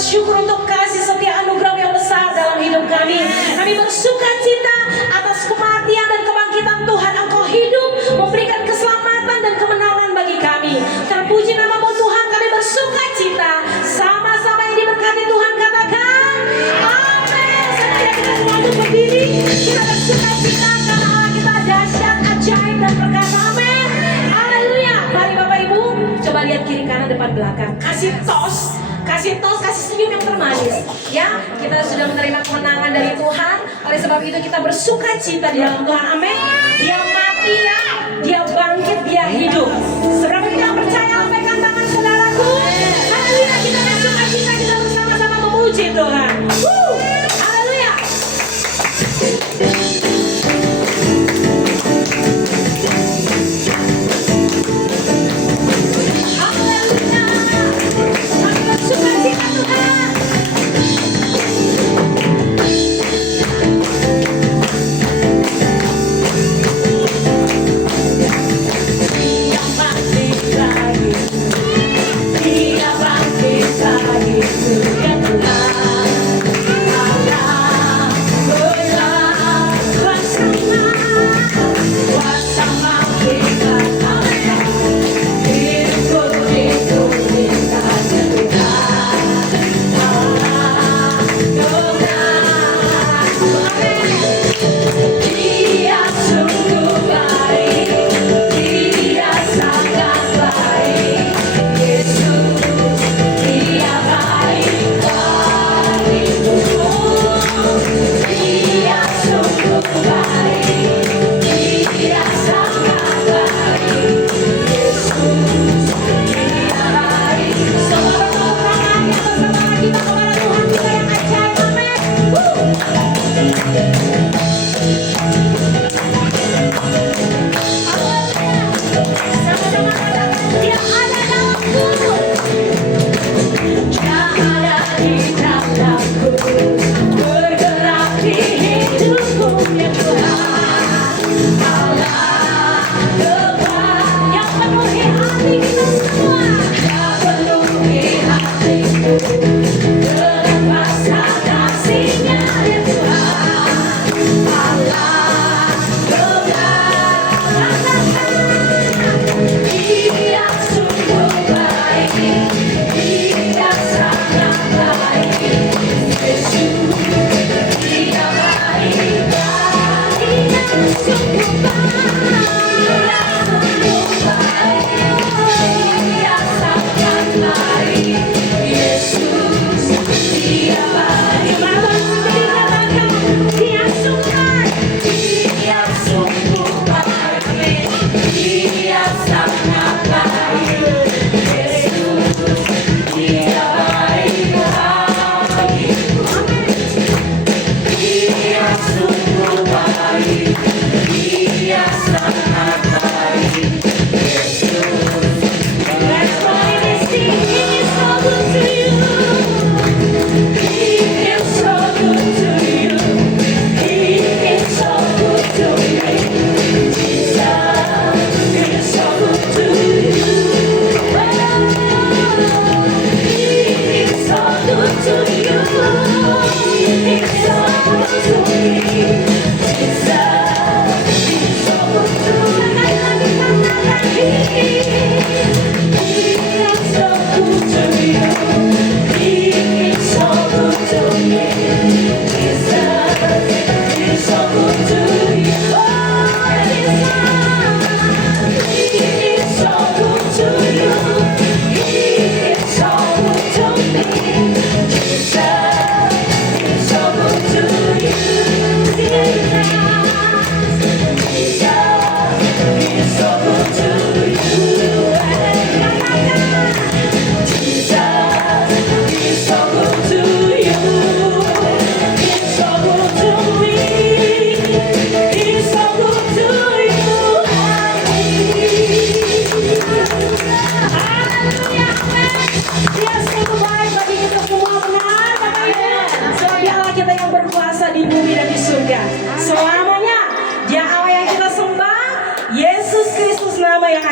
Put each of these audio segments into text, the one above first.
bersyukur untuk kasih setia anugerah yang besar dalam hidup kami. Kami bersuka cita atas kematian dan kebangkitan Tuhan. Engkau hidup, memberikan keselamatan dan kemenangan bagi kami. Terpuji nama-Mu Tuhan, kami bersuka cita. Sama-sama yang diberkati Tuhan, katakan amin. Setelah kita semua untuk berdiri, kita bersuka cita karena Allah kita dahsyat, ajaib dan perkasa. Amin. Haleluya. Mari Bapak Ibu, coba lihat kiri kanan depan belakang. Kasih tos, kasih senyum yang termanis. Ya, kita sudah menerima kemenangan dari Tuhan. Oleh sebab itu kita bersuka cita di dalam Tuhan. Amin. Dia mati ya, dia bangkit, dia hidup. Seberapa kita percaya, lambaikan tangan saudaraku. Haleluya, kita bersuka cita, kita bersama-sama memuji Tuhan. Haleluya.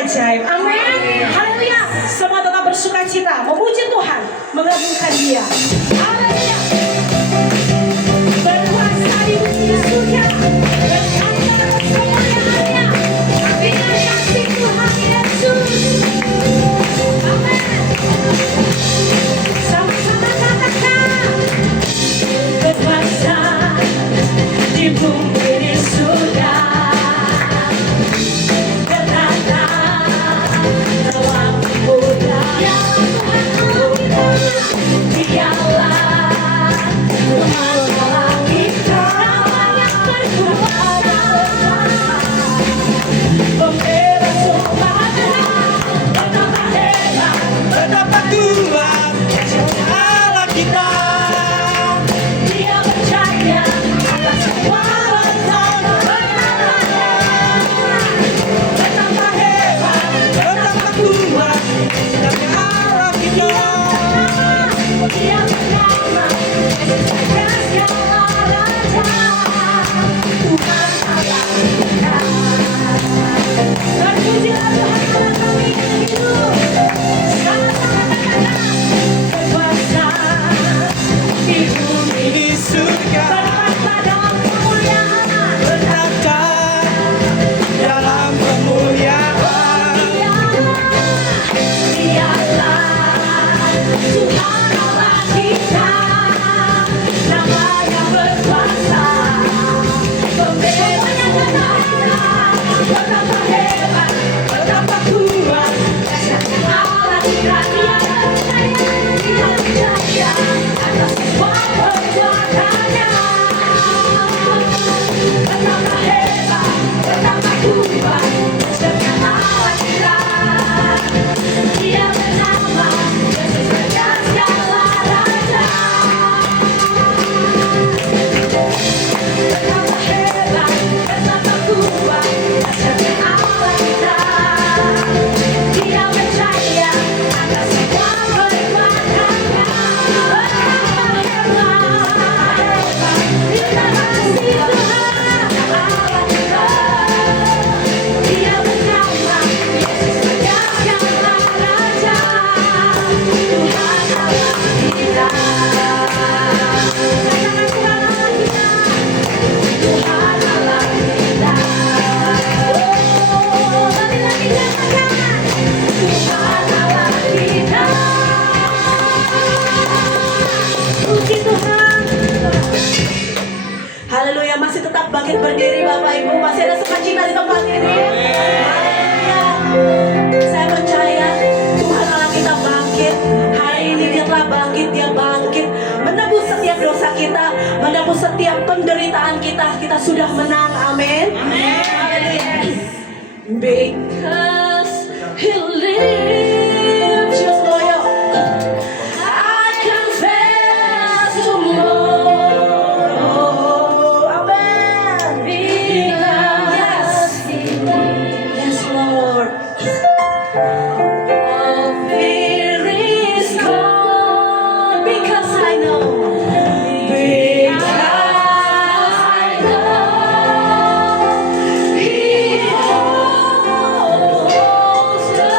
ajaib. Amin. Haleluya. Semua tetap bersuka cita, memuji Tuhan, mengagungkan Dia. Haleluya. Berkuasa di bumi dan surga, berkata kemuliaannya. Kami kasih Tuhan Yesus. Amin. Sama-sama katakan, berkuasa di bumi di surga, berkata dalam kemuliaan Tuhan kita. Dialah Tuhan Allah kita, namanya berkuasa, pembebas semua betapa hebat, Betapa Tuhan Allah kita. Dia berjaya atas semua betapa hebat, Betapa Tuhan Allah kita. Dia bernama Yesus Raja segala raja, Tuhan Allah kita. Terpujilah Tuhan Allah kami yang hidup. Sama-sama katakan, berkuasa di bumi, Di surga berkata dalam kemuliaan. berkata dalam kemuliaan. Dialah Tuhan Allah kita, namanya berkuasa, pembebas semua betapa hebat, betapa kuat, dahsyatnya Allah kita. Dia berjaya atas semua perbuatannya. Betapa hebat, betapa kuat, dahsyatnya Allah kita. Dia bernama Yesus Raja segala raja. Betapa hebat, betapa kuat, dahsyatnya Allah kita. Dia berjaya atas semua perbuatannya. Betapa hebat, kita kasih Tuhan Allah kita. Dia bernama Yesus Raja segala raja, Tuhan Allah kita. Katakan Tuhan Allah kita, Tuhan Allah kita. Oh, lagi katakan, Tuhan Allah kita. Puji Tuhan. Haleluya, masih tetap bangkit berdiri Bapak Ibu. Masih ada sukacita di tempat ini. Haleluya. Saya percaya Tuhan Allah kita bangkit. Hari ini Dia telah bangkit, Dia bangkit, menebus setiap dosa kita, menebus setiap penderitaan kita. Kita sudah menang. Amin. Haleluya. Because He lives, just loyal. I confess tomorrow. Amen. Yes. Yes, Lord. All fear is gone because I know. Because I know He holds the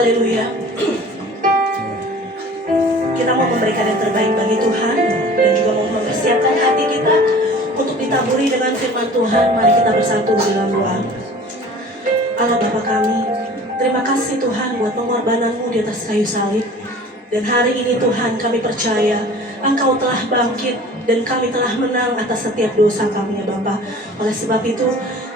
Haleluya. Kita mau memberikan yang terbaik bagi Tuhan dan juga mau mempersiapkan hati kita untuk ditaburi dengan firman Tuhan. Mari kita bersatu di dalam doa. Allah Bapa kami, terima kasih Tuhan buat pengorbanan-Mu di atas kayu salib. Dan hari ini Tuhan kami percaya Engkau telah bangkit dan kami telah menang atas setiap dosa kami ya Bapa. Oleh sebab itu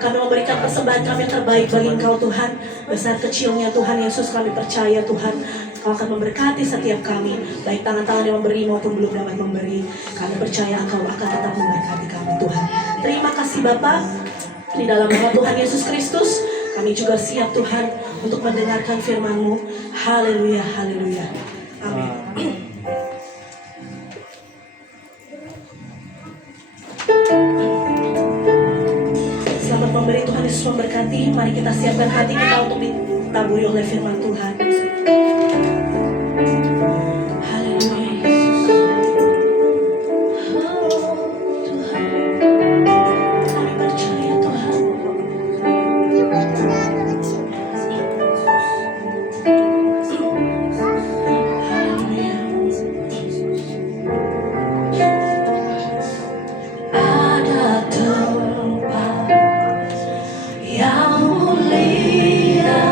kami memberikan persembahan kami yang terbaik bagi Engkau Tuhan. Besar kecilnya Tuhan Yesus kami percaya Tuhan Engkau akan memberkati setiap kami, baik tangan-tangan yang memberi maupun belum dapat memberi. Kami percaya Engkau akan tetap memberkati kami Tuhan. Terima kasih Bapa. Di dalam nama Tuhan Yesus Kristus kami juga siap Tuhan untuk mendengarkan firman-Mu. Haleluya, haleluya. Amin. Selamat memberi, Tuhan Yesus memberkati. Mari kita siapkan hati kita untuk ditaburi oleh firman Tuhan. Haleluya Yesus. Oh Tuhan, kami percaya Tuhan. Haleluya. Ada tempat yang mulia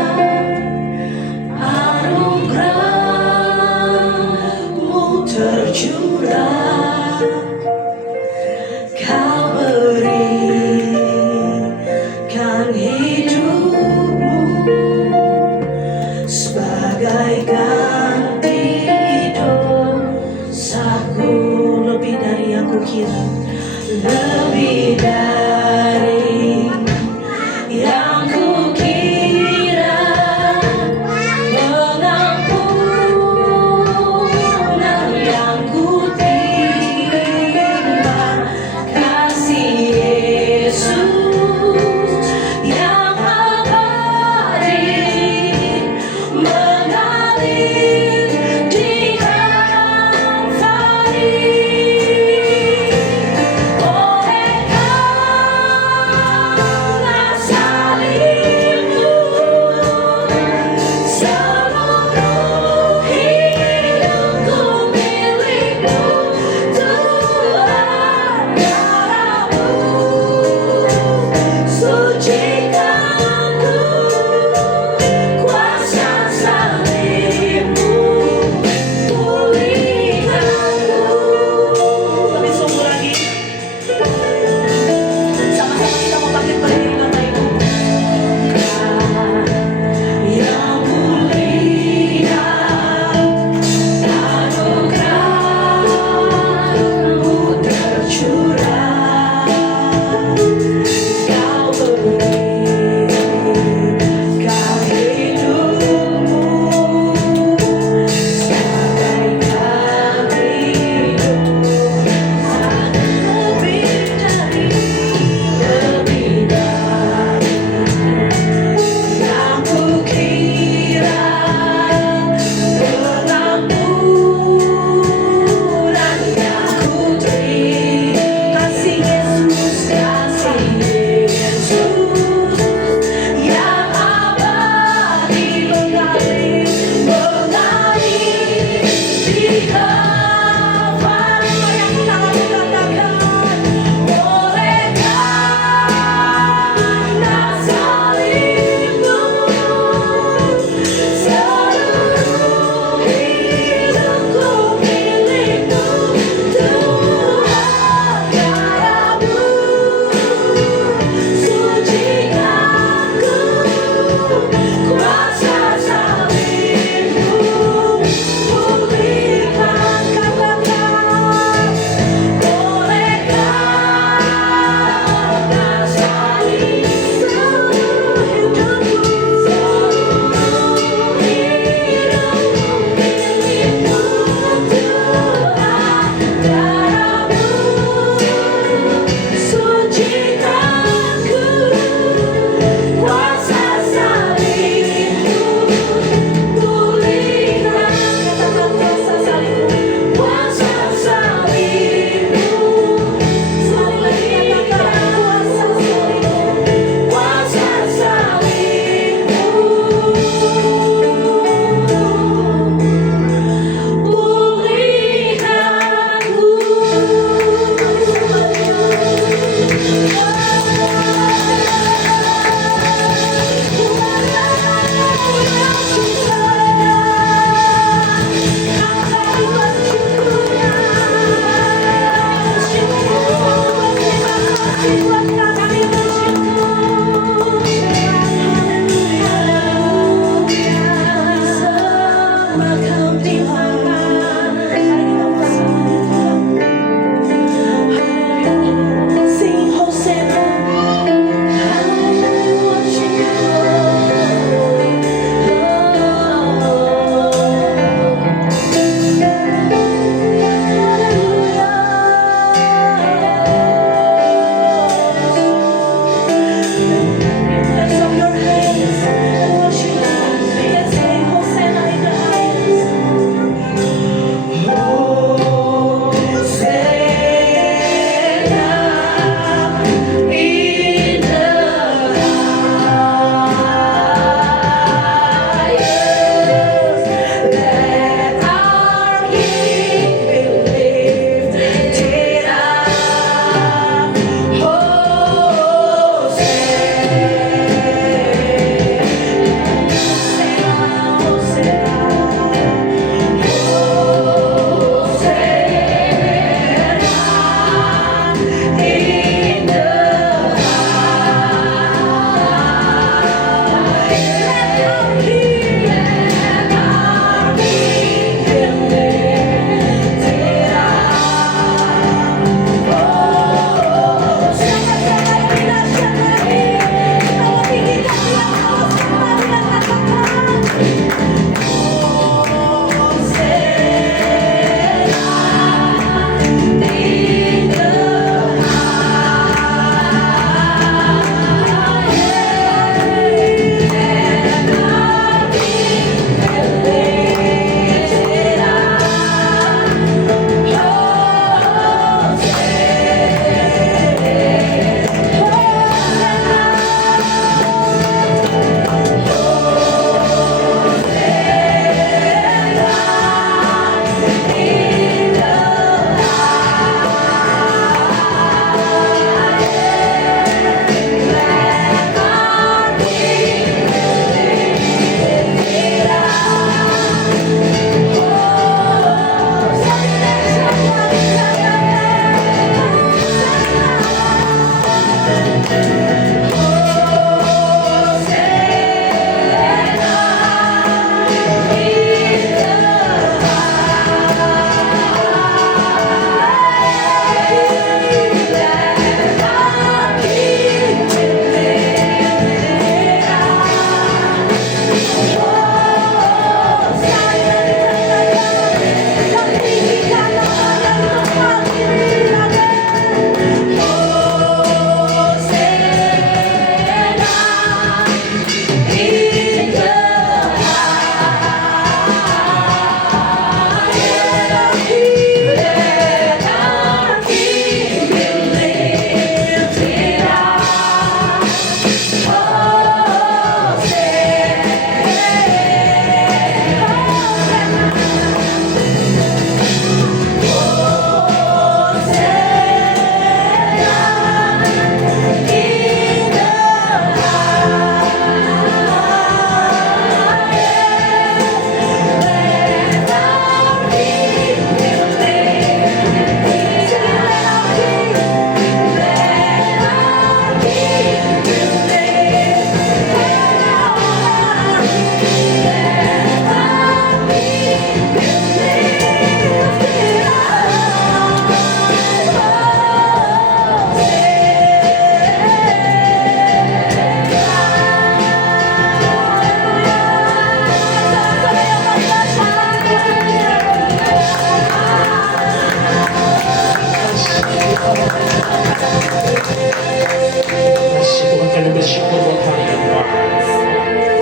bersyukur buat hari ini Tuhan.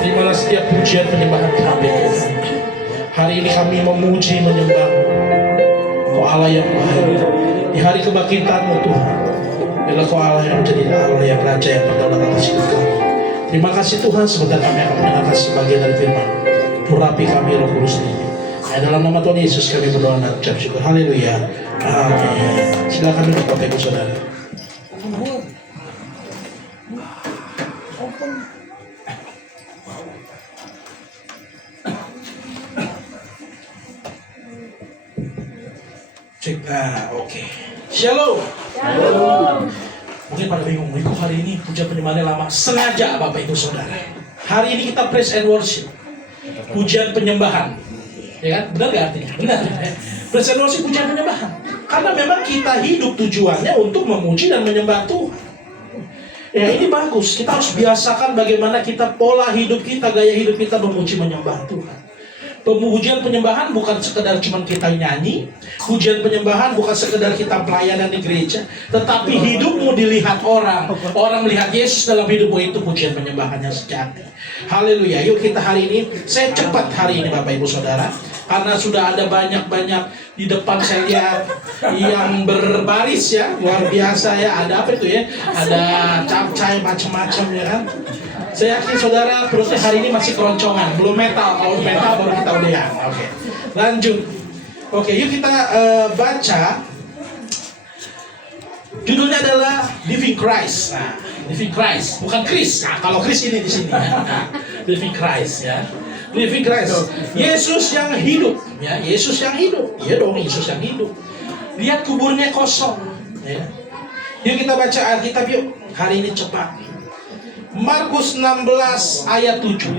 Terimalah setiap pujian penyembahan kami Tuhan. Hari ini kami memuji menyembah Kau Allah yang baik. Di hari kebangkitan-Mu Tuhan, biarlah Kau Allah yang menjadi Allah yang Raja yang berdaulat atas hidup kami. Terima kasih Tuhan, sebentar kami akan mendengarkan sebagian dari firman. Urapi kami Roh Kudus ini. Dalam nama Tuhan Yesus kami berdoa dan ucap syukur. Haleluya. Amin. Silakan duduk Bapak Ibu Saudara. Cek. Oke. Shalom. Mungkin pada bingung, kok hari ini puja penyembahannya lama. Sengaja Bapak Ibu Saudara. Hari ini kita praise and worship. Pujian penyembahan. Ya kan? Benar gak artinya? Benar. Praise and worship, pujian penyembahan. Karena memang kita hidup tujuannya untuk memuji dan menyembah Tuhan. Ya ini bagus. Kita harus biasakan bagaimana kita pola hidup kita, gaya hidup kita memuji menyembah Tuhan. Pemujian penyembahan bukan sekedar cuma kita nyanyi. Pujian penyembahan bukan sekedar kita pelayanan di gereja, tetapi hidupmu dilihat orang. Orang melihat Yesus dalam hidupmu, itu pujian penyembahan yang sejati. Haleluya. Yuk kita hari ini, saya cepat hari ini Bapak Ibu Saudara, karena sudah ada banyak-banyak di depan saya lihat yang berbaris ya, luar biasa ya. Ada apa itu ya? Ada capcay macam-macam ya kan. Saya yakin saudara perutnya hari ini masih keroncongan, belum metal. Kalau metal baru kita udahan. Oke. Lanjut. Oke, yuk kita baca. Judulnya adalah Living Christ. Nah, Living Christ, bukan Chris. Nah, kalau Chris ini di sini ya. Nah, Living Christ ya. Living Christ. Yesus yang hidup, ya. Yesus yang hidup. Iya dong, Yesus yang hidup. Lihat kuburnya kosong, ya. Yuk kita baca Alkitab yuk. Hari ini cepat. Markus 16 ayat 7.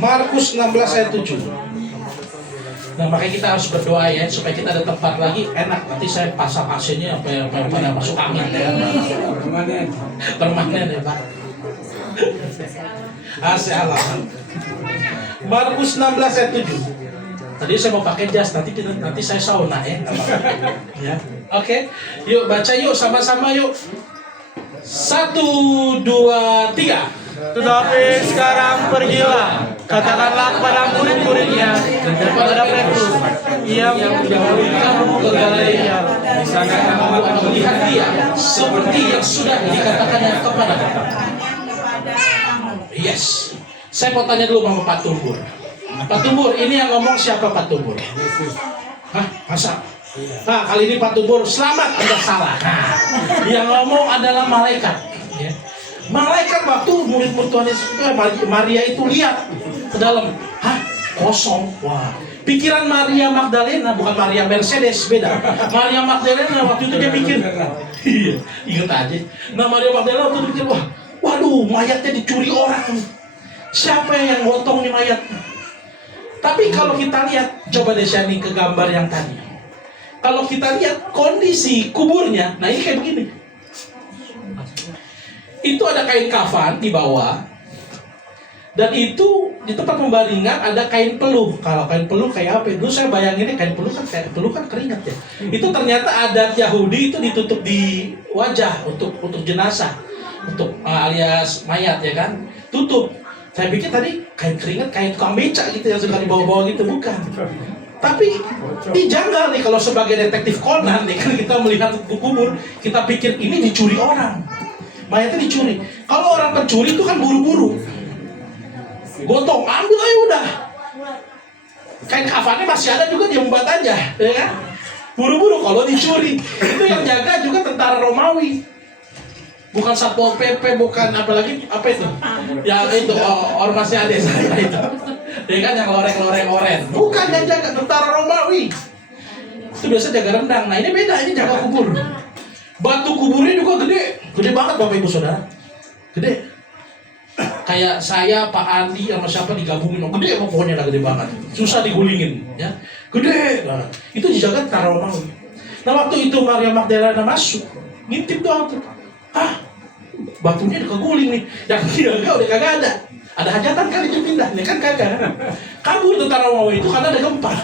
Markus 16 ayat 7. Nah makanya kita harus berdoa ya, supaya kita ada tempat lagi enak. Nanti saya pasang AC-nya pada masuk angin ya. Permanen ya Pak. AC alam. Markus 16 ayat 7. Tadi saya mau pakai jas, nanti saya sauna ya. Ya. Oke. Yuk baca yuk sama-sama yuk. 1, 2, 3. Tetapi sekarang pergilah, katakanlah kepada murid-muridnya dan kepada Petrus, ia mendahului kamu ke Galilea. Di sana kamu akan melihat dia seperti yang sudah dikatakannya kepada kamu. Yes. Saya mau tanya dulu sama Pak Tumbur. Pak Tumbur, ini yang ngomong siapa Pak Tumbur? Hah? Masa? Nah, kali ini Pak Tumbur, selamat, Anda salah. Nah, yang ngomong adalah malaikat. Ya. Malaikat waktu murid-murid Tuhan Yesus, Maria itu lihat ke dalam, kosong. Wah, pikiran Maria Magdalena, bukan Maria Mercedes, beda. Maria Magdalena waktu itu dia mikir, iya, ingat aja. Nah, Maria Magdalena waktu itu mikir, waduh, mayatnya dicuri orang. Siapa yang gotong nih mayat? Tapi kalau kita lihat, coba deh sharing ke gambar yang tadi. Kalau kita lihat kondisi kuburnya, nah ini kayak begini. Itu ada kain kafan di bawah, dan itu di tempat pembaringan ada kain peluh. Kalau kain peluh kayak apa? Dulu saya bayanginnya kain peluh kan keringat ya. Itu ternyata adat Yahudi itu ditutup di wajah untuk jenazah, untuk alias mayat ya kan, tutup. Saya pikir tadi kain keringat, kain tukang becak gitu yang suka dibawa-bawa gitu, bukan. Tapi ini janggal nih kalau sebagai detektif Conan nih kan, kita melihat kubur, kita pikir ini dicuri orang, mayatnya dicuri. Kalau orang pencuri itu kan buru-buru, gotong, ambil aja udah. Kain kafannya masih ada juga, dia membuat aja, ya kan? Buru-buru. Kalau dicuri itu yang jaga juga tentara Romawi, bukan Satpol PP, bukan apalagi apa itu, yang itu ormasnya adik saya itu. Ya kan, yang loreng-loreng oren. Bukan yang jaga, tentara Romawi. Itu biasa jaga rendang. Nah ini beda, ini jaga kubur. Batu kuburnya juga gede. Gede banget Bapak Ibu Saudara. Gede. Kayak saya, Pak Andi, sama siapa digabungin. Gede pokoknya, udah gede banget. Susah digulingin. Ya. Gede banget. Itu dijaga tentara Romawi. Nah waktu itu Maria Magdalena masuk, ngintip doang tuh. Batunya udah keguling nih. Yang jaga udah kagak ada. Ada hajatan kan itu pindah, ini kan kagak. Kabur tentara Romawi itu karena ada gempa.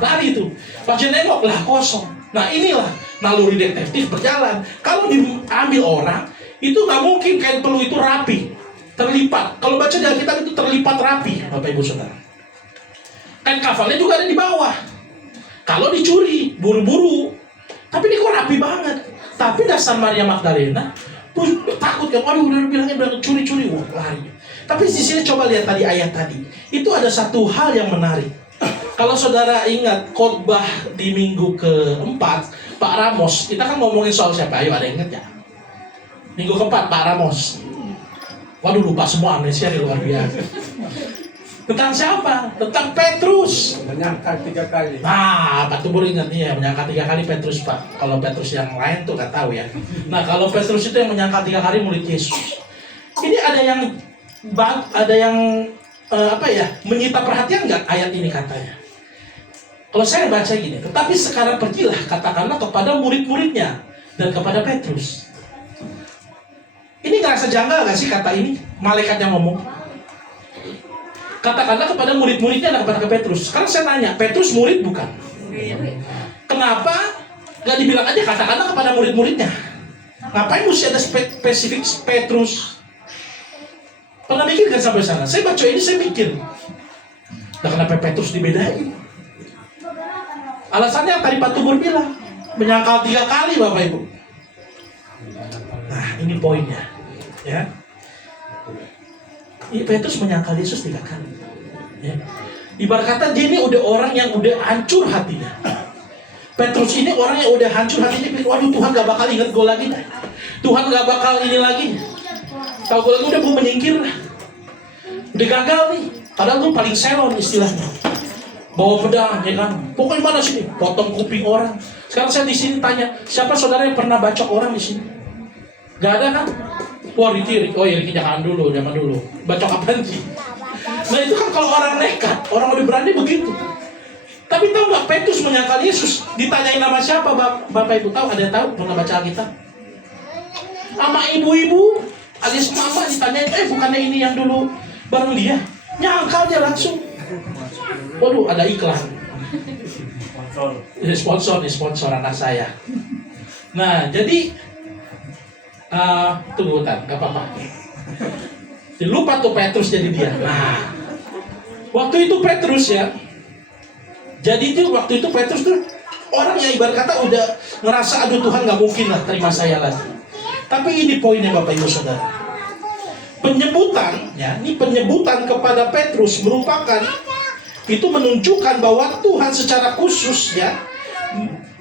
Lari itu. Pas dia nengok, lah kosong. Nah inilah naluri detektif berjalan. Kalau diambil orang, itu nggak mungkin kain peluh itu rapi, terlipat. Kalau baca di Alkitab itu terlipat rapi, Bapak Ibu Saudara. Kain kafannya juga ada di bawah. Kalau dicuri, buru-buru. Tapi ini kok rapi banget. Tapi dasar Maria Magdalena takut kan, waduh udah bilangnya udah curi-curi, wah lari. Tapi di sini coba lihat tadi ayat tadi. Itu ada satu hal yang menarik. Kalau saudara ingat khotbah di minggu keempat, Pak Ramos, kita kan ngomongin soal siapa? Ayo ada yang ingat ya? Minggu keempat Pak Ramos. Waduh lupa semua, amnesia di luar biasa. Tentang siapa? Tentang Petrus. Menyangkal 3 kali. Nah, Pak Tubur ingat nih ya, menyangkal 3 kali Petrus, Pak. Kalau Petrus yang lain tuh nggak tahu ya. Nah, kalau Petrus itu yang menyangkal 3 kali murid Yesus. Ini ada yang menyita perhatian nggak ayat ini katanya? Kalau saya baca gini, tetapi sekarang pergilah katakanlah kepada murid-muridnya dan kepada Petrus. Ini ngerasa janggal nggak sih kata ini? Malaikatnya ngomong. Katakanlah kepada murid-muridnya dan kepada Petrus. Sekarang saya tanya, Petrus murid bukan? Kenapa nggak dibilang aja katakanlah kepada murid-muridnya? Ngapain mesti ada spesifik Petrus? Pernah mikir kan sampai sana? Saya baca ini saya mikir, nah kenapa Petrus dibedain? Alasannya yang tadi Pak Tubur bilang, menyangkal 3 kali Bapak Ibu. Nah ini poinnya, ya. Petrus menyangkal Yesus 3 kali. Ya. Ibarat kata dia ini udah orang yang udah hancur hatinya. Petrus ini orang yang udah hancur hatinya. Waduh Tuhan gak bakal ingat gue lagi. Tuhan gak bakal ini lagi. Tahu gue lagi udah gue menyingkir lah. Udah gagal nih. Padahal gue paling selon istilahnya. Bawa pedang, ya kan? Pokoknya mana sini? Potong kuping orang. Sekarang saya di sini tanya, siapa saudara yang pernah bacok orang di sini? Gak ada kan? Wah Ricky, oh ya Ricky jangan dulu, zaman dulu. Bacok apaan sih? Nah itu kan kalau orang nekat, orang udah berani begitu. Tapi tahu nggak Petrus menyangkal Yesus? Ditanyain nama siapa Bapak Ibu tahu? Ada yang tahu? Pernah baca Alkitab? Sama ibu-ibu alias mama ditanyain, bukannya ini yang dulu bareng dia? Nyangkal dia langsung. Waduh ada iklan. Sponsor anak saya. Nah jadi tunggu bentar, gak apa-apa. Lupa tuh Petrus jadi dia. Nah, waktu itu Petrus ya. Jadi itu waktu itu Petrus tuh orang yang ibarat kata udah ngerasa aduh Tuhan gak mungkin lah terima saya lagi. Tapi ini poinnya Bapak Ibu Saudara. Penyebutan ya, ini penyebutan kepada Petrus merupakan itu menunjukkan bahwa Tuhan secara khusus ya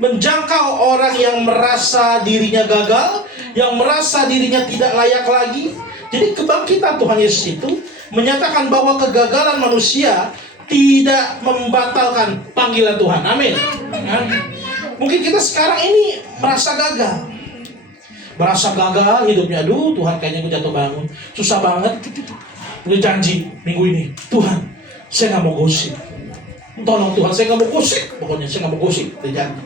menjangkau orang yang merasa dirinya gagal, yang merasa dirinya tidak layak lagi. Jadi kebangkitan Tuhan Yesus itu menyatakan bahwa kegagalan manusia tidak membatalkan panggilan Tuhan. Amin. Mungkin kita sekarang ini merasa gagal. Merasa gagal hidupnya. Aduh Tuhan kayaknya gue jatuh bangun. Susah banget. Udah janji minggu ini, Tuhan saya gak mau gosip. Tolong Tuhan saya gak mau gosip. Pokoknya saya gak mau gosip. Udah janji.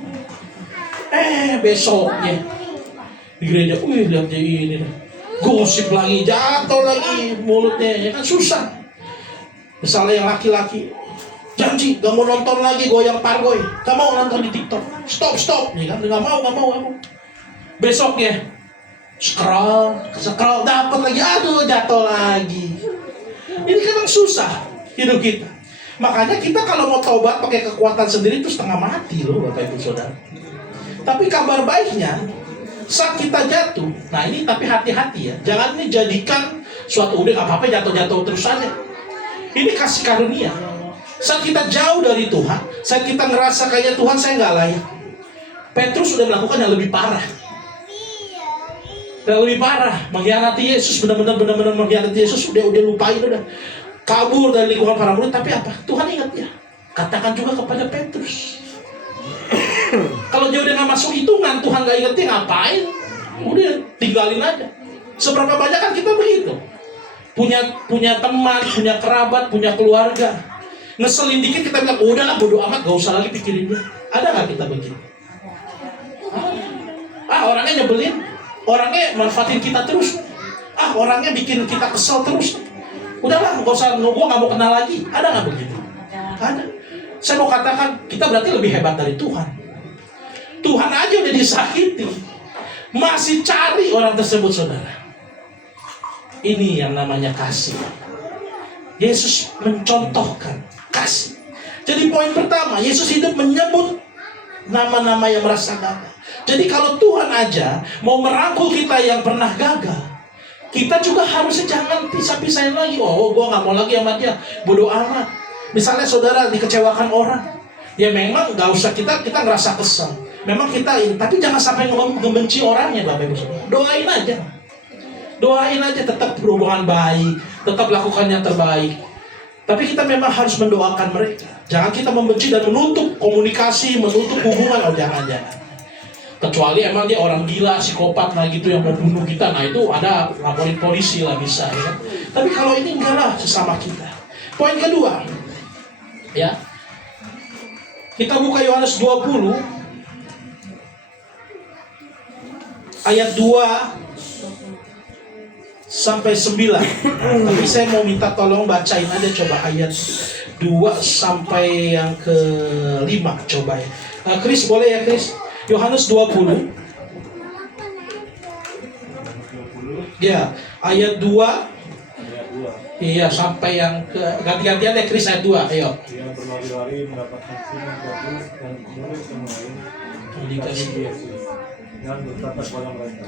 Besoknya di gereja, lihat dia ini gosip lagi, jatuh lagi mulutnya, ya kan susah. Misalnya yang laki-laki janji gak mau nonton lagi goyang pargoy, gak mau nonton di TikTok, stop, ya kan, gak mau. Besoknya scroll, dapat lagi, aduh jatuh lagi. Ini kan susah hidup kita. Makanya kita kalau mau taubat pakai kekuatan sendiri itu setengah mati loh Bapak Ibu Saudara. Tapi kabar baiknya saat kita jatuh, nah ini tapi hati-hati ya, jangan ini jadikan suatu udah gak apa-apa jatuh-jatuh terus saja. Ini kasih karunia. Saat kita jauh dari Tuhan, saat kita ngerasa kayak Tuhan saya gak layak, Petrus sudah melakukan yang lebih parah. Yang lebih parah, mengkhianati Yesus, benar-benar mengkhianati Yesus, udah lupain, udah kabur dari lingkungan para murid. Tapi apa? Tuhan ingat ya. Katakan juga kepada Petrus. Kalau dia udah gak masuk hitungan, Tuhan gak ingetin ngapain? Udah tinggalin aja. Seberapa banyak kan kita begitu. Punya teman, punya kerabat, punya keluarga. Ngeselin dikit kita bilang, udahlah bodo amat, gak usah lagi pikirin dia. Ada gak kita begitu? Orangnya nyebelin, orangnya manfaatin kita terus. Orangnya bikin kita kesel terus. Udahlah, gak usah, gue gak mau kenal lagi. Ada gak begitu? Ada. Saya mau katakan, kita berarti lebih hebat dari Tuhan. Tuhan aja udah disakiti, masih cari orang tersebut saudara. Ini yang namanya kasih. Yesus mencontohkan kasih. Jadi poin pertama, Yesus hidup menyebut nama-nama yang merasa gagal. Jadi kalau Tuhan aja mau merangkul kita yang pernah gagal, kita juga harusnya jangan pisah-pisahin lagi. Oh, gua nggak mau lagi sama dia, bodoh amat. Misalnya saudara dikecewakan orang, ya memang nggak usah kita ngerasa kesal. Memang kita ini, tapi jangan sampai membenci orangnya, Bapak Ibu Saudara. Doain aja, tetap berhubungan baik, tetap lakukan yang terbaik. Tapi kita memang harus mendoakan mereka. Jangan kita membenci dan menutup komunikasi, menutup hubungan. Oh, jangan. Kecuali emang dia orang gila, psikopat lah gitu yang mau bunuh kita. Nah itu ada laporin polisi lah bisa ya. Tapi kalau ini enggak lah, sesama kita. Poin kedua, ya, kita buka Yohanes 20 ayat 2 sampai 9. Tapi saya mau minta tolong bacain aja coba ayat 2 sampai yang ke-5 coba ya. Chris boleh ya Chris? Yohanes 20. Ya, ayat 2. Iya, sampai yang ke ganti-gantian ya Chris ayat 2. Ayo. Dia berlari-lari mendapat Simon Petrus dan murid yang lain Dikasih Yesus dan berkata kepada mereka,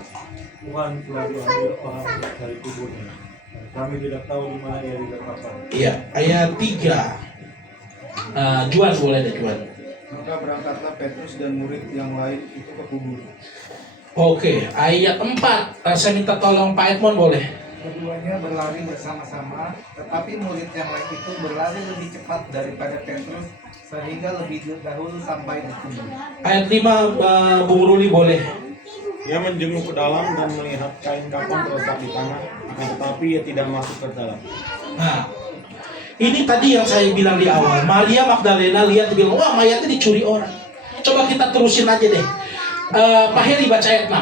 Tuhan telah diambil orang dari kuburnya. Dan kami tidak tahu di mana ia diletakkan. Iya, ayat 3. Juan boleh deh Juan. Maka berangkatlah Petrus dan murid yang lain itu ke kubur. Oke, ayat 4. Saya minta tolong Pak Edmond boleh. Keduanya berlari bersama-sama, tetapi murid yang lain itu berlari lebih cepat daripada Petrus, sehingga lebih dahulu sampai di kubur. Ayat 5 Bung Ruli boleh. Ia menjenguk ke dalam dan melihat kain kafan terletak di tanah, akan tetapi ia tidak masuk ke dalam. Nah, ini tadi yang saya bilang di awal. Maria Magdalena lihat bilang, wah mayatnya dicuri orang. Coba kita terusin aja deh. Pak Heri baca ayat 6.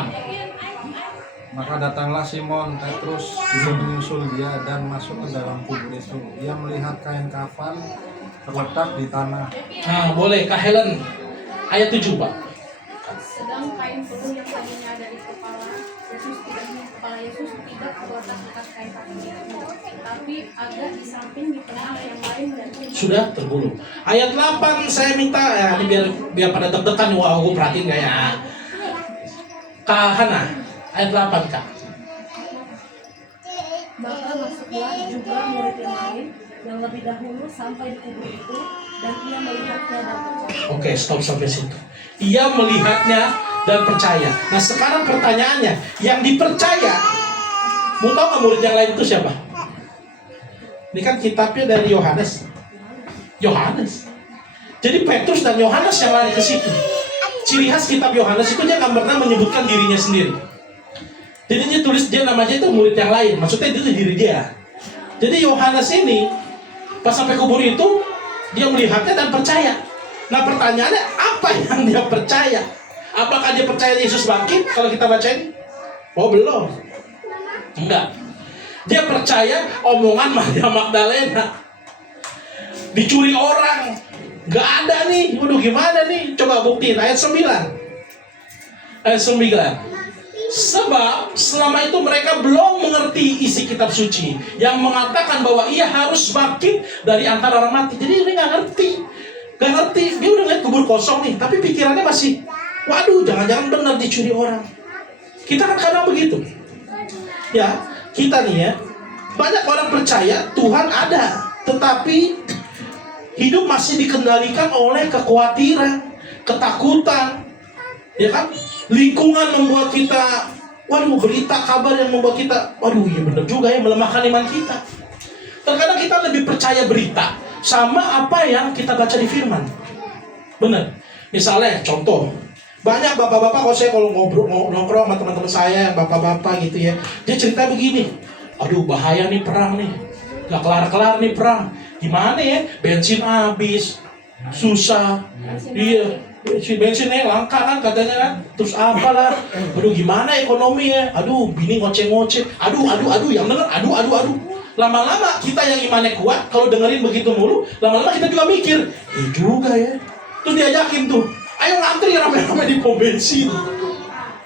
Maka datanglah Simon Petrus juga menyusul dia dan masuk ke dalam kubur itu. Ia melihat kain kafan terletak di tanah. Nah, boleh Kak Helen. Ayat 7 Pak. Sedang kain peluh yang tadinya ada di kepala Yesus tidak terletak atas kain kafan itu, tapi agak di samping di tengah yang lain dan Sudah tergulung. Ayat 8 saya minta ya, ini biar pada deg-degan. Wah, aku perhatiin gak ya? Kak Hana, ayat 8 Kak. maka masuklah juga murid yang lain yang lebih dahulu sampai di kubur itu, dan ia melihatnya dan percaya. Oke, stop sampai situ. Ia melihatnya dan percaya. Nah, sekarang pertanyaannya, yang dipercaya, mau tahu nggak murid yang lain itu siapa? Ini kan kitabnya dari Yohanes. Jadi Petrus dan Yohanes yang lari ke situ. Ciri khas kitab Yohanes itu dia nggak pernah menyebutkan dirinya sendiri. Jadi dia tulis dia namanya itu murid yang lain. Maksudnya itu diri dia. Jadi Yohanes ini pas sampai kubur itu dia melihatnya dan percaya. Nah pertanyaannya apa yang dia percaya? Apakah dia percaya Yesus bangkit? Kalau kita baca ini, oh belum, enggak. Dia percaya omongan Maria Magdalena. Dicuri orang, nggak ada nih. Waduh gimana nih? Coba buktiin ayat 9. Ayat 9. Sebab selama itu mereka belum mengerti isi kitab suci yang mengatakan bahwa ia harus bangkit dari antara orang mati. Jadi ini nggak ngerti. Dia udah lihat kubur kosong nih, tapi pikirannya masih, waduh jangan-jangan benar dicuri orang. Kita kan kadang begitu. Ya, kita nih ya, banyak orang percaya Tuhan ada, tetapi hidup masih dikendalikan oleh kekhawatiran, ketakutan, ya kan? Lingkungan membuat kita, waduh berita kabar yang membuat kita, waduh iya benar juga ya, melemahkan iman kita. Terkadang kita lebih percaya berita sama apa yang kita baca di firman. Benar. Misalnya contoh, banyak bapak-bapak kalau nongkrong sama teman-teman saya yang bapak-bapak gitu ya, dia cerita begini, aduh bahaya nih perang nih, gak kelar-kelar nih perang. Gimana ya, bensin habis, susah, iya, bensinnya langka kan katanya kan, terus apalah, aduh gimana ekonomi ya, aduh bini ngoceh-ngoceh, aduh yang denger, aduh. Lama-lama kita yang imannya kuat, kalau dengerin begitu mulu, lama-lama kita juga mikir, juga ya, terus diajakin tuh, ayo ngantri rame-rame di pom bensin.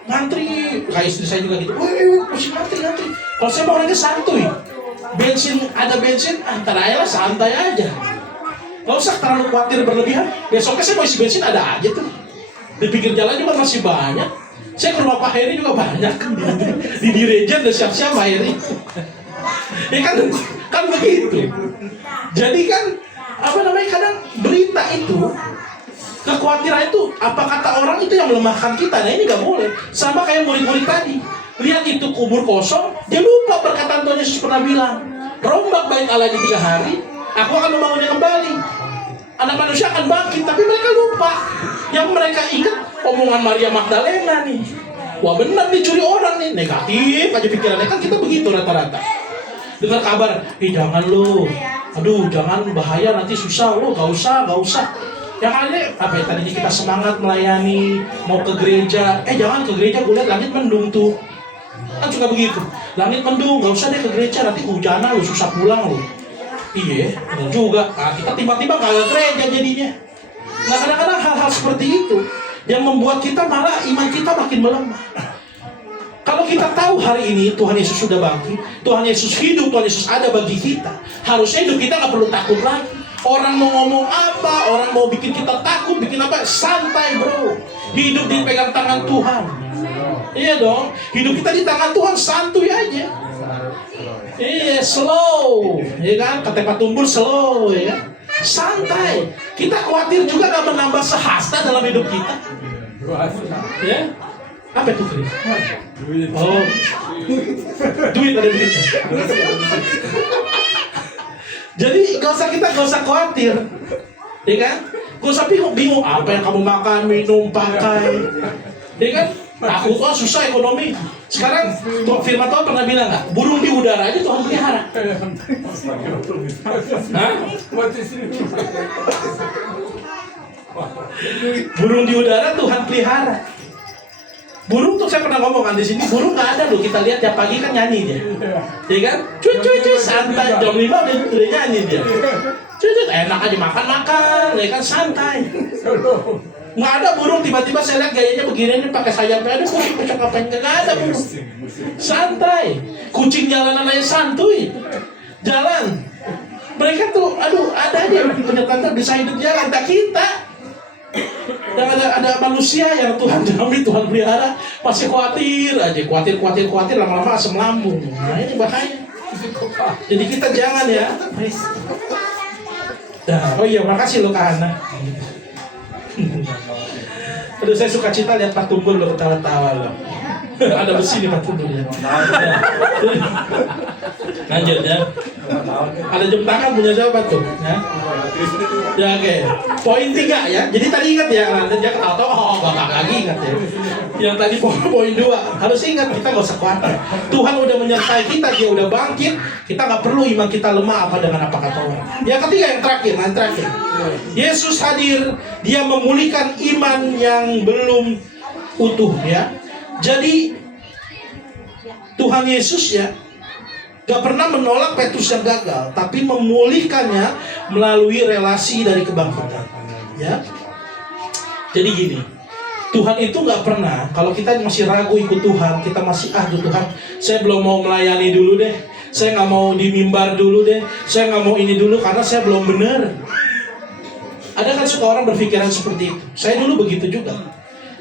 ngantri, kayak istri saya juga gitu. Wih, mesti ngantri. Kalau saya mau orangnya santuy. Ada bensin, ntar aja lah, santai aja. Gak usah terlalu khawatir berlebihan. Besoknya saya mau isi bensin ada aja tuh. Di pinggir jalan juga masih banyak. Saya ke rumah Pak Heri juga banyak. Di Direjen udah siap-siap Pak Heri. Ya kan begitu. Jadi kan kadang berita itu, kekhawatiran itu, apa kata orang itu yang melemahkan kita. Nah ini gak boleh. Sama kayak murid-murid tadi. Lihat itu kubur kosong, dia lupa perkataan Tuhan Yesus pernah bilang, rombak bait Allah di 3 hari, aku akan membangunnya kembali. Anak manusia akan bangkit, tapi mereka lupa. Yang mereka ingat omongan Maria Magdalena nih. Wah benar nih, curi orang nih. Negatif aja pikirannya, kan kita begitu rata-rata. Dengar kabar, jangan lo, aduh jangan, bahaya nanti susah lo, gak usah. Yang ada tadinya kita semangat melayani, mau ke gereja, jangan ke gereja, gue lihat langit mendung tuh. Kan juga begitu, langit mendung, gak usah deh ke gereja, nanti kehujanan lo, susah pulang lo. Iya, benar juga. Nah, kita tiba-tiba gak ke gereja jadinya. Nah kadang-kadang hal-hal seperti itu yang membuat kita malah iman kita makin melemah. Kalau kita tahu hari ini Tuhan Yesus sudah bangkit, Tuhan Yesus hidup, Tuhan Yesus ada bagi kita, harusnya hidup kita gak perlu takut lagi. Orang mau ngomong apa, orang mau bikin kita takut, bikin apa, santai bro. Hidup dipegang tangan Tuhan. Iya dong, hidup kita di tangan Tuhan, santuy aja. Iya, slow, ya kan? Kata Pak Tumbur slow, ya kan? Santai. Kita khawatir juga gak menambah sehasta dalam hidup kita. Ya? Apa itu Chris? Oh, duit ada duit. Jadi gak usah khawatir, ya kan? Gak usah bingung apa yang kamu makan, minum, pakai, ya kan? Takut susah ekonomi. Sekarang firman Tuhan pernah bilang nggak? Burung di udara aja Tuhan pelihara. Hah? Burung di udara Tuhan pelihara. Burung tuh saya pernah ngomong kan di sini, burung nggak ada loh. Kita lihat tiap pagi kan nyanyi dia, ya kan? Cuy santai, jam 5 udah nyanyi dia. Cuy enak aja makan, ya kan, santai. Nggak ada burung tiba-tiba saya lihat gayanya begini nih pakai sayapnya, ada kucing apa nggak ada burung. Santai, kucing jalanan aja santuy, jalan. Mereka tuh, ada aja penyertaan bisa hidup jalan. Tak kita. Dan ada manusia yang Tuhan jamin, Tuhan pelihara, masih khawatir lama-lama asam lambung. Nah ini bahaya. Jadi kita jangan ya. Nah, oh iya, makasih lo Kak Hana. Aduh saya suka cita lihat Pak Tumbul lo ketawa-tawa lo. Ada besi nih Pak Tumbul ya. Lanjut ya. Ada jam tangan punya siapa tuh? Ya oke. Poin 3 ya. Jadi tadi ingat ya, nanti dia ketawa-tawa, gak lagi ingat ya. Yang tadi poin 2 harus ingat, kita gak usah khawatir. Tuhan udah menyertai kita, dia udah bangkit. Kita gak perlu iman kita lemah apa dengan apa kata orang. Yang ketiga, yang terakhir. Yesus hadir, dia memulihkan iman yang belum utuh ya. Jadi Tuhan Yesus ya gak pernah menolak Petrus yang gagal, tapi memulihkannya melalui relasi dari kebangkitan. Ya, jadi gini, Tuhan itu gak pernah, kalau kita masih ragu ikut Tuhan, kita masih Tuhan, saya belum mau melayani dulu deh, saya gak mau di mimbar dulu deh, saya gak mau ini dulu karena saya belum benar. Ada kan suka orang berpikiran seperti itu. Saya dulu begitu juga.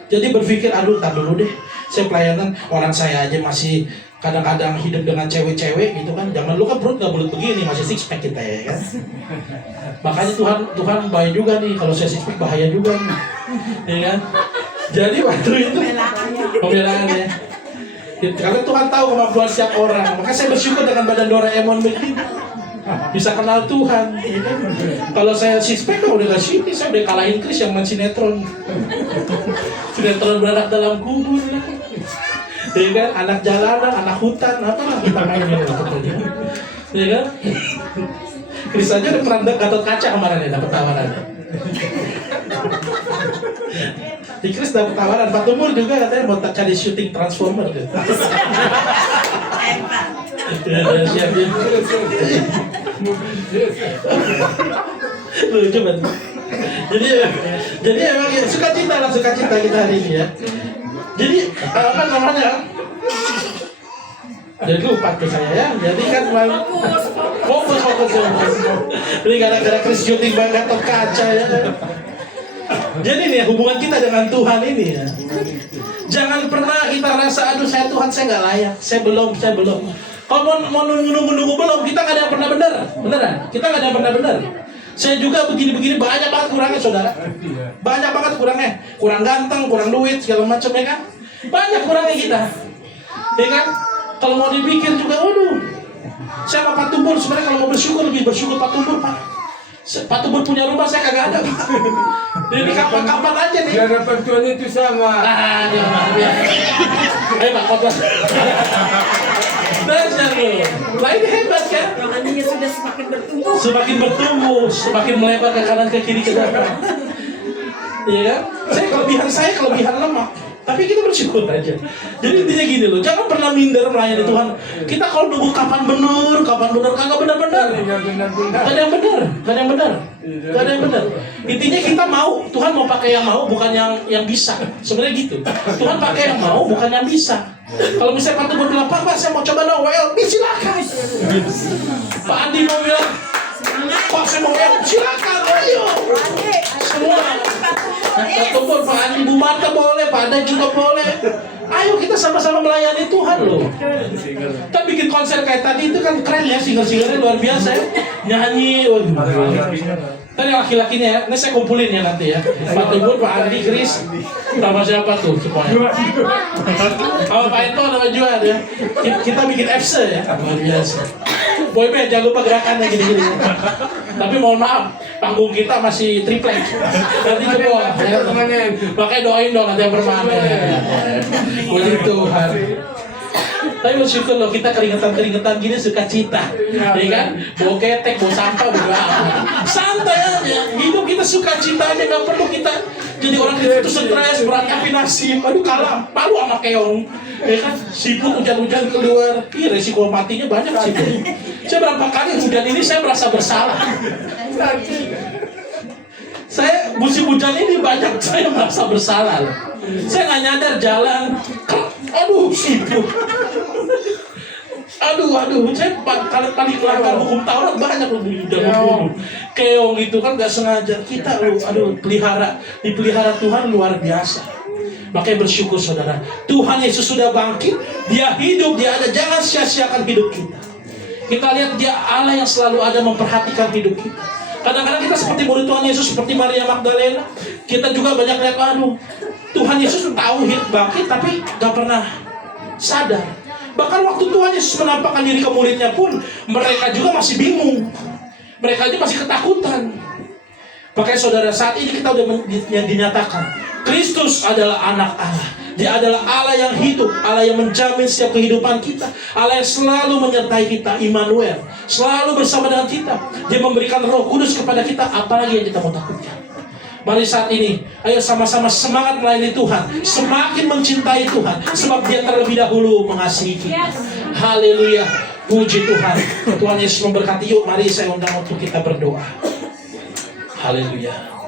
Jadi berpikir, tar dulu deh, saya pelayanan, orang saya aja masih kadang-kadang hidup dengan cewek-cewek gitu kan. Zaman dulu kan perut gak bulat begini, masih six pack kita ya kan. Makanya Tuhan bahaya juga nih, kalau saya six pack bahaya juga nih, ya kan. Jadi waktu itu pembelaan ya. Karena Tuhan tahu kemampuan setiap orang. Makanya saya bersyukur dengan badan Doraemon begini, bisa kenal Tuhan ya kan? Kalau saya six pack udah gak sini, saya udah kalahin Chris yang main sinetron beranak dalam kubur lah. Ya kan, anak jalanan, anak hutan, apa lah kita mainin ya kan. Chris aja udah pernah Gatot Kaca kemarin ya, dapet tawarannya. Di Chris dapet tawaran, Pak Tumur juga katanya mau cari syuting Transformer gitu. Siap ya. Lucu banget. Jadi emang ya, suka cita kita hari ini ya. Jadi apa namanya? Jadi lupa tuh saya ya. Jadi kan fokus. Ini gara-gara Chris syuting banget top kaca ya. Jadi nih hubungan kita dengan Tuhan ini ya. Jangan pernah kita rasa aduh saya Tuhan saya nggak layak, saya belum. Kalau mau nunggu belum, kita nggak ada yang pernah benar, beneran. Kita nggak ada yang pernah benar. Saya juga begini banyak banget kurangnya saudara. Banyak banget kurangnya, kurang ganteng, kurang duit segala macam ya kan. Banyak kurangnya kita, ya kan. Kalau mau dipikir juga, waduh. Saya sama Pak Tumbur sebenarnya kalau mau bersyukur lebih bersyukur Pak Tumbur Pak. Pak Tumbur punya rumah saya kagak ada Pak. Jadi kapan-kapan aja nih. Harapan Tuhan itu sama. Ayo Pak khotbah. Dasar lo. Lah ini hebat kan? Rohaninya sudah semakin bertumbuh. Semakin melebar ke kanan ke kiri ke depan. Iya kan? Saya kelebihan lemak. Tapi kita bersyukur aja. Jadi intinya gini loh, jangan pernah minder melayani Tuhan. Kita kalau nunggu kapan benar, kagak benar-benar. Gak ada yang benar. Intinya kita mau, Tuhan mau pakai yang mau, bukan yang bisa. Sebenarnya gitu. Tuhan pakai yang mau, bukan yang bisa. Kalau misalnya Pak Tuhan bilang, Pak, saya mau coba dong WL, silakan. Pak Andi mau bilang, Pak saya mau WL, silakan, ayo. Semua. Pak Pak Andi, Bu Marta boleh, Pak Ada juga boleh. Ayo kita sama-sama melayani Tuhan loh. Kita bikin konser kayak tadi itu kan keren ya, singer-singernya luar biasa ya. Nyanyi, tadi laki-lakinya ya, ini saya kumpulin ya nanti ya. Pak Tubur, Pak Andi, Chris, sama siapa tuh semuanya. Oh Pak Ento nama Juan ya. Kita bikin FC ya, luar biasa. Boyband jangan lupa gerakannya gini-gini. Tapi mohon maaf, panggung kita masih triplek. Nanti coba. Makanya doain dong nanti yang bermain. Puji Tuhan. Tapi bersyukur loh kita keringetan gini suka cita, ya kan? Bawa ketek, bawa sampah, bawa santai aja. Hidup kita suka cita aja, nggak perlu kita jadi orang itu stres, berantakin nasib. Aduh kalah, malu sama keong, ya kan? Siput hujan-hujan keluar, resiko matinya banyak siput. Saya berapa kali hujan ini saya merasa bersalah. Saya musim hujan ini banyak saya merasa bersalah. Saya nggak nyadar jalan, aduh siput. Aduh, saya paling melanggar hukum Taurat banyak loh udah membunuh. Keong itu kan nggak sengaja kita loh, dipelihara Tuhan luar biasa. Makanya bersyukur saudara, Tuhan Yesus sudah bangkit, Dia hidup, Dia ada, jangan sia-siakan hidup kita. Kita lihat Dia Allah yang selalu ada memperhatikan hidup kita. Kadang-kadang kita seperti murid Tuhan Yesus, seperti Maria Magdalena, kita juga banyak lihat, Tuhan Yesus tahu bangkit tapi gak pernah sadar. Bahkan waktu Tuhan Yesus menampakkan diri ke muridnya pun, mereka juga masih bingung. Mereka aja masih ketakutan. Makanya saudara, saat ini kita udah dinyatakan Kristus adalah anak Allah. Dia adalah Allah yang hidup, Allah yang menjamin setiap kehidupan kita, Allah yang selalu menyertai kita, Immanuel, selalu bersama dengan kita. Dia memberikan Roh Kudus kepada kita, apalagi yang kita mau takutkan. Mari saat ini, ayo sama-sama semangat melayani Tuhan, semakin mencintai Tuhan, sebab Dia terlebih dahulu mengasihi kita. Haleluya, puji Tuhan. Tuhan Yesus memberkati. Yuk, mari saya undang untuk kita berdoa. Haleluya.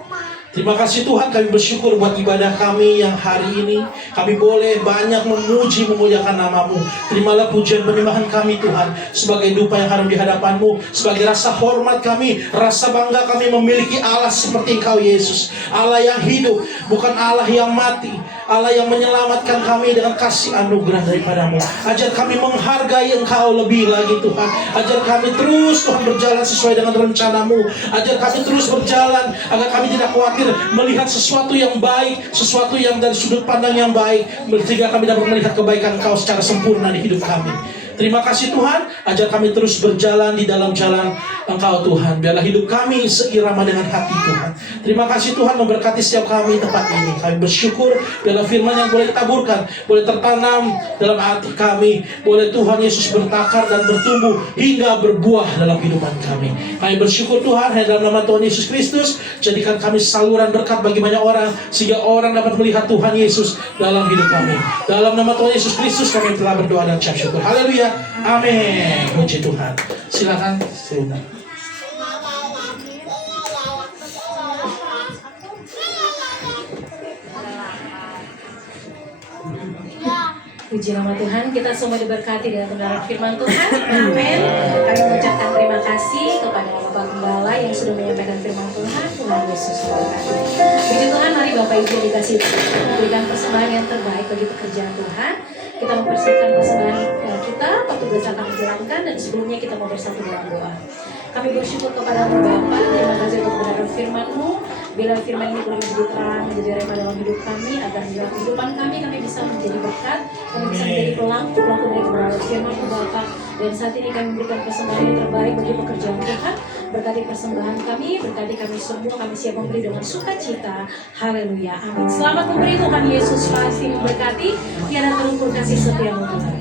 Terima kasih Tuhan, kami bersyukur buat ibadah kami yang hari ini. Kami boleh banyak memuji, memuliakan nama-Mu. Terimalah pujian penyembahan kami Tuhan, sebagai dupa yang harum di hadapan-Mu, sebagai rasa hormat kami, rasa bangga kami memiliki Allah seperti Engkau Yesus. Allah yang hidup, bukan Allah yang mati. Allah yang menyelamatkan kami dengan kasih anugerah daripada-Mu. Ajar kami menghargai Engkau lebih lagi Tuhan. Ajar kami terus Tuhan berjalan sesuai dengan rencana-Mu. Ajar kami terus berjalan agar kami tidak khawatir melihat sesuatu yang baik, sesuatu yang dari sudut pandang yang baik, sehingga kami dapat melihat kebaikan Engkau secara sempurna di hidup kami. Terima kasih Tuhan, ajar kami terus berjalan di dalam jalan Engkau Tuhan. Biarlah hidup kami seirama dengan hati Tuhan. Terima kasih Tuhan, memberkati setiap kami tempat ini. Kami bersyukur biarlah firman yang boleh ditaburkan, boleh tertanam dalam hati kami. Boleh Tuhan Yesus bertakar dan bertumbuh hingga berbuah dalam kehidupan kami. Kami bersyukur Tuhan, hanya dalam nama Tuhan Yesus Kristus, jadikan kami saluran berkat bagi banyak orang, sehingga orang dapat melihat Tuhan Yesus dalam hidup kami. Dalam nama Tuhan Yesus Kristus kami telah berdoa dan ucap syukur. Haleluya. Amin. Puji Tuhan. Silakan sebentar. Puji nama Tuhan, kita semua diberkati dengan kebenaran firman Tuhan. Amin. Kami mengucapkan terima kasih kepada Bapak Gembala yang sudah menyampaikan firman Tuhan. Tuhan Yesus memberkati. Puji Tuhan, mari Bapak Ibu dikasih memberikan persembahan yang terbaik bagi pekerjaan Tuhan. Kita mempersiapkan persembahan kita, petugas akan menjalankan, dan sebelumnya kita mau bersatu dalam doa. Kami bersyukur kepada Bapa, terima kasih untuk kebenaran firman-Mu. Bila firman ini boleh menjadi terang, menjadi rema dalam hidup kami, agar di dalam kehidupan kami bisa menjadi berkat, kami bisa menjadi pelaku dari kebenaran firman-Mu Bapa. Dan saat ini kami memberikan persembahan yang terbaik bagi pekerjaan Tuhan. Berkati persembahan kami, berkati kami semua, kami siap memberi dengan sukacita. Haleluya, amin. Selamat memberi, Tuhan Yesus pasti memberkati. Tiada terukur kasih setia-Mu Tuhan.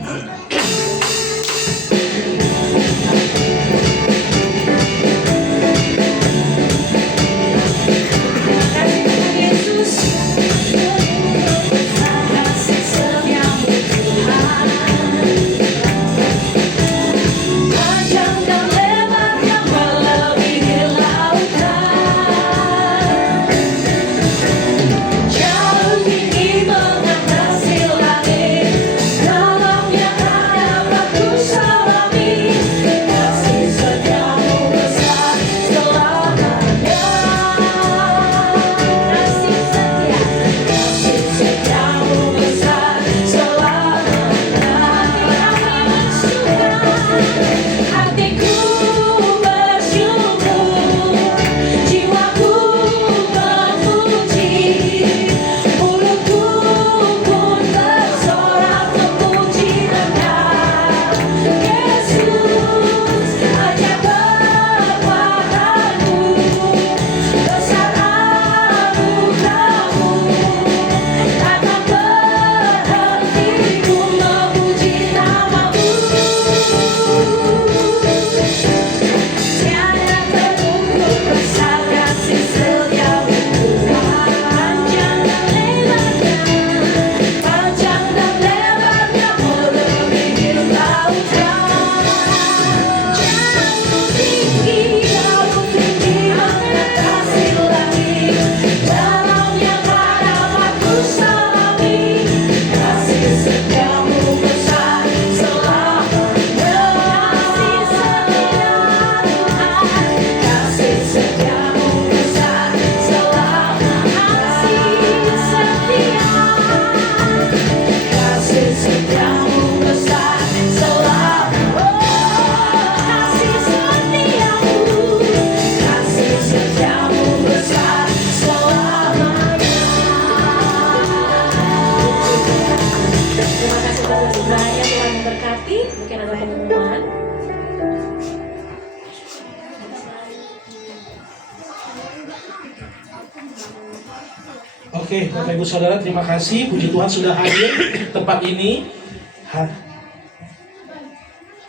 Oke, Bapak Ibu Saudara, terima kasih. Puji Tuhan sudah hadir di tempat ini.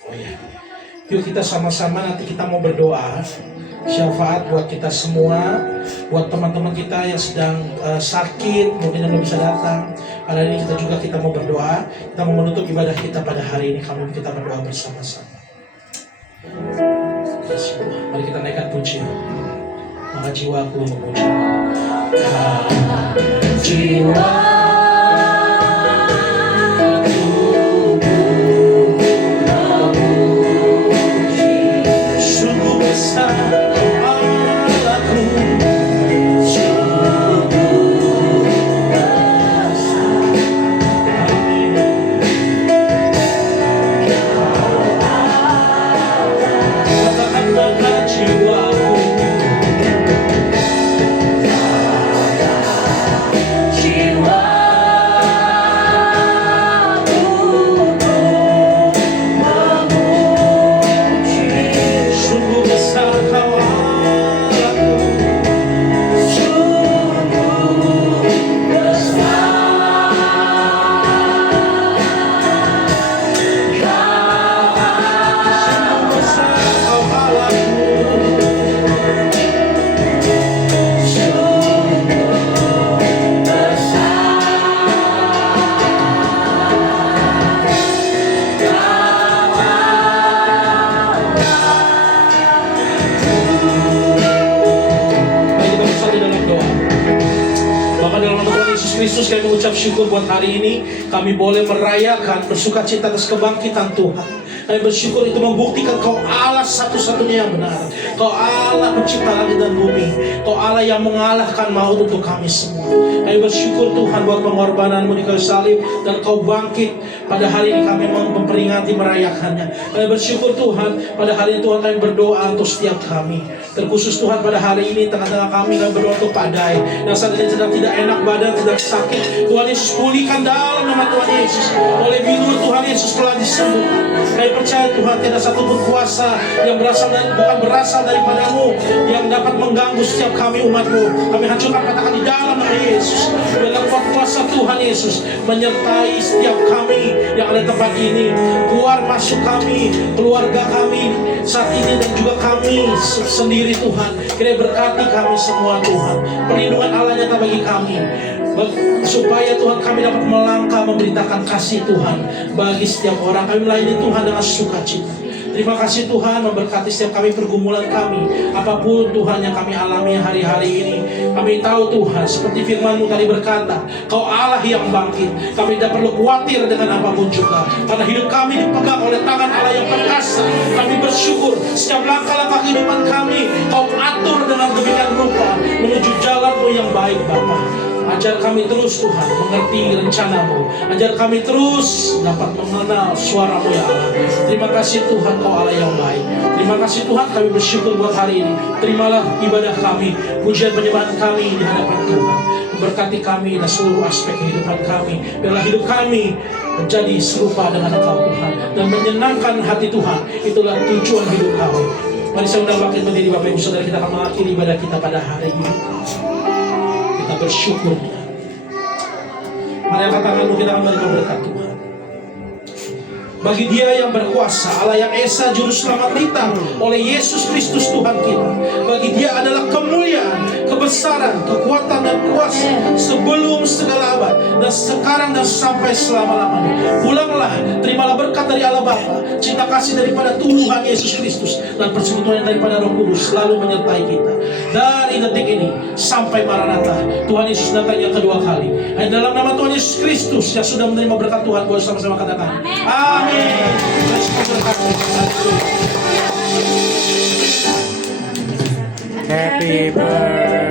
Oh ya, yuk kita sama-sama nanti kita mau berdoa. Syafaat buat kita semua, buat teman-teman kita yang sedang sakit, mungkin yang belum bisa datang. Pada hari ini kita mau berdoa. Kita mau menutup ibadah kita pada hari ini. Kalau kita berdoa bersama-sama. Mari kita naikkan pujian. Maka jiwaku memuji. Jiwa sungguh besar Allahku, sungguh besar. Amin. Katakan maka jiwaku, jiwa Yesus, kami mengucap syukur buat hari ini. Kami boleh merayakan bersuka cita atas kebangkitan Tuhan. Kami bersyukur itu membuktikan Kau Allah satu-satunya yang benar. Kau Allah pencipta langit dan bumi. Kau Allah yang mengalahkan maut untuk kami semua. Kami bersyukur Tuhan buat pengorbanan-Mu di kayu salib, dan Kau bangkit pada hari ini. Kami memperingati merayakannya. Kami bersyukur Tuhan pada hari ini. Tuhan, kami berdoa untuk setiap kami. Terkhusus Tuhan pada hari ini tengah-tengah kami berdoa untuk Padai yang saat ini sedang tidak enak badan, tidak sakit. Tuhan Yesus, pulihkan dalam nama Tuhan Yesus. Oleh bilur Tuhan Yesus telah disembuhkan. Kami percaya Tuhan, tiada satupun kuasa yang bukan berasal daripada-Mu yang dapat mengganggu setiap kami umat-Mu. Kami hancurkan, katakan di dalam nama Yesus. Biarlah kuasa Tuhan Yesus menyertai setiap kami yang ada di tempat ini. Keluar masuk kami, keluarga kami saat ini, dan juga kami sendiri Tuhan. Kiranya berkati kami semua Tuhan. Perlindungan Allah nyata bagi kami, supaya Tuhan kami dapat melangkah memberitakan kasih Tuhan bagi setiap orang. Kami melayani Tuhan dengan sukacita. Terima kasih Tuhan, memberkati setiap kami, pergumulan kami, apapun Tuhan yang kami alami hari-hari ini. Kami tahu Tuhan, seperti firman-Mu tadi berkata, Kau Allah yang bangkit. Kami tidak perlu khawatir dengan apapun juga, karena hidup kami dipegang oleh tangan Allah yang perkasa. Kami bersyukur setiap langkah-langkah kehidupan kami Kau atur dengan demikian rupa menuju jalan-Mu yang baik Bapa. Ajar kami terus Tuhan mengerti rencana-Mu. Ajar kami terus dapat mengenal suara-Mu ya Allah. Terima kasih Tuhan, Kau Allah yang baik. Terima kasih Tuhan, kami bersyukur buat hari ini. Terimalah ibadah kami, pujian penyembahan kami di hadapan Tuhan. Berkati kami dan seluruh aspek kehidupan kami. Biarlah hidup kami menjadi serupa dengan Engkau Tuhan, dan menyenangkan hati Tuhan. Itulah tujuan hidup kami. Mari saya undang wakil berdiri Bapak Ibu Saudara, kita akan mengakhiri ibadah kita pada hari ini. Kita bersyukur. Mari angkat tanganmu, kita akan menerima berkat Tuhan. Bagi Dia yang berkuasa, Allah yang Esa, Juru Selamat kita, oleh Yesus Kristus Tuhan kita. Bagi Dia adalah kemuliaan, kebesaran, kekuatan dan kuasa sebelum segala abad, dan sekarang dan sampai selama-lamanya. Pulanglah, terimalah berkat dari Allah Bapa, cinta kasih daripada Tuhan Yesus Kristus, dan persekutuan daripada Roh Kudus selalu menyertai kita dari detik ini sampai Maranatha. Tuhan Yesus datang yang kedua kali. Dan dalam nama Tuhan Yesus Kristus yang sudah menerima berkat Tuhan, boleh sama-sama katakan amin. Happy birthday.